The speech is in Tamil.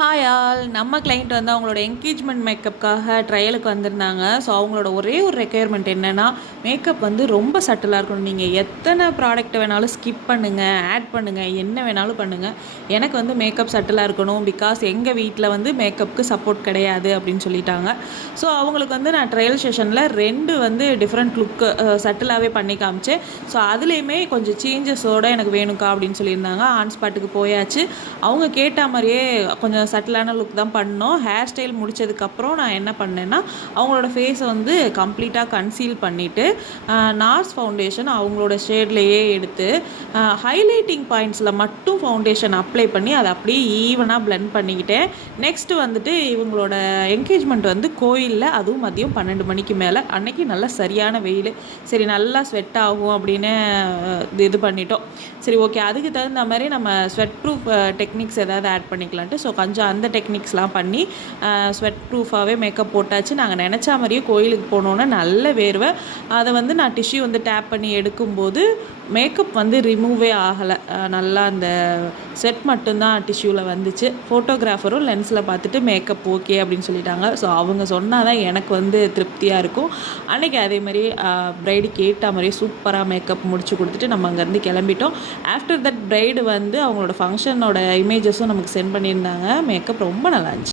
Hi all. நம்ம கிளைண்ட் வந்து அவங்களோட என்கேஜ்மெண்ட் மேக்கப்புக்காக ட்ரையலுக்கு வந்திருந்தாங்க. ஸோ அவங்களோட ஒரே ஒரு ரெக்குயர்மெண்ட் என்னென்னா, மேக்கப் வந்து ரொம்ப சட்டிலாக இருக்கணும். நீங்கள் எத்தனை ப்ராடக்ட்டை வேணாலும் ஸ்கிப் பண்ணுங்கள், ஆட் பண்ணுங்கள், என்ன வேணாலும் பண்ணுங்கள். எனக்கு வந்து மேக்கப் சட்டிலாக இருக்கணும். பிகாஸ் எங்கள் வீட்டில் வந்து மேக்கப்புக்கு சப்போர்ட் கிடையாது அப்படின்னு சொல்லிட்டாங்க. ஸோ அவங்களுக்கு வந்து நான் ட்ரையல் செஷனில் 2 வந்து டிஃப்ரெண்ட் லுக்கு சட்டிலாகவே பண்ணி காமிச்சேன். ஸோ அதுலேயுமே கொஞ்சம் சேஞ்சஸோடு எனக்கு வேணும்க்கா அப்படின்னு சொல்லியிருந்தாங்க. ஆன் ஸ்பாட்டுக்கு போயாச்சு. அவங்க கேட்ட மாதிரியே கொஞ்சம் சட்டிலான லுக் தான் பண்ணோம். ஹேர் ஸ்டைல் முடித்ததுக்கப்புறம் நான் என்ன பண்ணேன்னா, அவங்களோட ஃபேஸை வந்து கம்ப்ளீட்டாக கன்சீல் பண்ணிவிட்டு நார்ஸ் ஃபவுண்டேஷன் அவங்களோட ஷேட்லேயே எடுத்து ஹைலைட்டிங் பாயிண்ட்ஸில் மட்டும் ஃபவுண்டேஷன் அப்ளை பண்ணி அதை அப்படியே ஈவனாக பிளெண்ட் பண்ணிக்கிட்டேன். நெக்ஸ்ட்டு வந்துட்டு இவங்களோட என்கேஜ்மெண்ட் வந்து கோயிலில், அதுவும் மதியம் 12 மணிக்கு மேலே. அன்னைக்கு நல்லா சரியான வெயில். சரி நல்லா ஸ்வெட் ஆகும் அப்படின்னு இது பண்ணிட்டோம். சரி ஓகே, அதுக்கு தகுந்த மாதிரி நம்ம ஸ்வெட் ப்ரூஃப் டெக்னிக்ஸ் ஏதாவது ஆட் பண்ணிக்கலான்ட்டு ஸோ கொஞ்சம் அந்த டெக்னிக்ஸ்லாம் பண்ணி ஸ்வெட் ப்ரூஃபாகவே மேக்கப் போட்டாச்சு. நாங்கள் நினச்சா மாதிரியே கோயிலுக்கு போனோன்னே நல்ல வேர்வை. அதை வந்து நான் டிஷ்யூ வந்து டேப் பண்ணி எடுக்கும்போது மேக்கப் வந்து ரிமூவே ஆகலை. நல்லா அந்த ஸ்வெட் மட்டும்தான் டிஷ்யூவில் வந்துச்சு. ஃபோட்டோகிராஃபரும் லென்ஸில் பார்த்துட்டு மேக்கப் ஓகே அப்படின்னு சொல்லிட்டாங்க. ஸோ அவங்க சொன்னால் தான் எனக்கு வந்து திருப்தியாக இருக்கும். அன்றைக்கி அதே மாதிரி ப்ரைடுக்கு ஏற்ற மாதிரியே சூப்பராக மேக்கப் முடிச்சு கொடுத்துட்டு நம்ம அங்கேருந்து கிளம்பிட்டோம். ஆஃப்டர் தட் ப்ரைடு வந்து அவங்களோட ஃபங்க்ஷனோட இமேஜஸும் நமக்கு சென்ட் பண்ணியிருந்தாங்க. மேக்கப் ரொம்ப நல்லா இருந்துச்சு.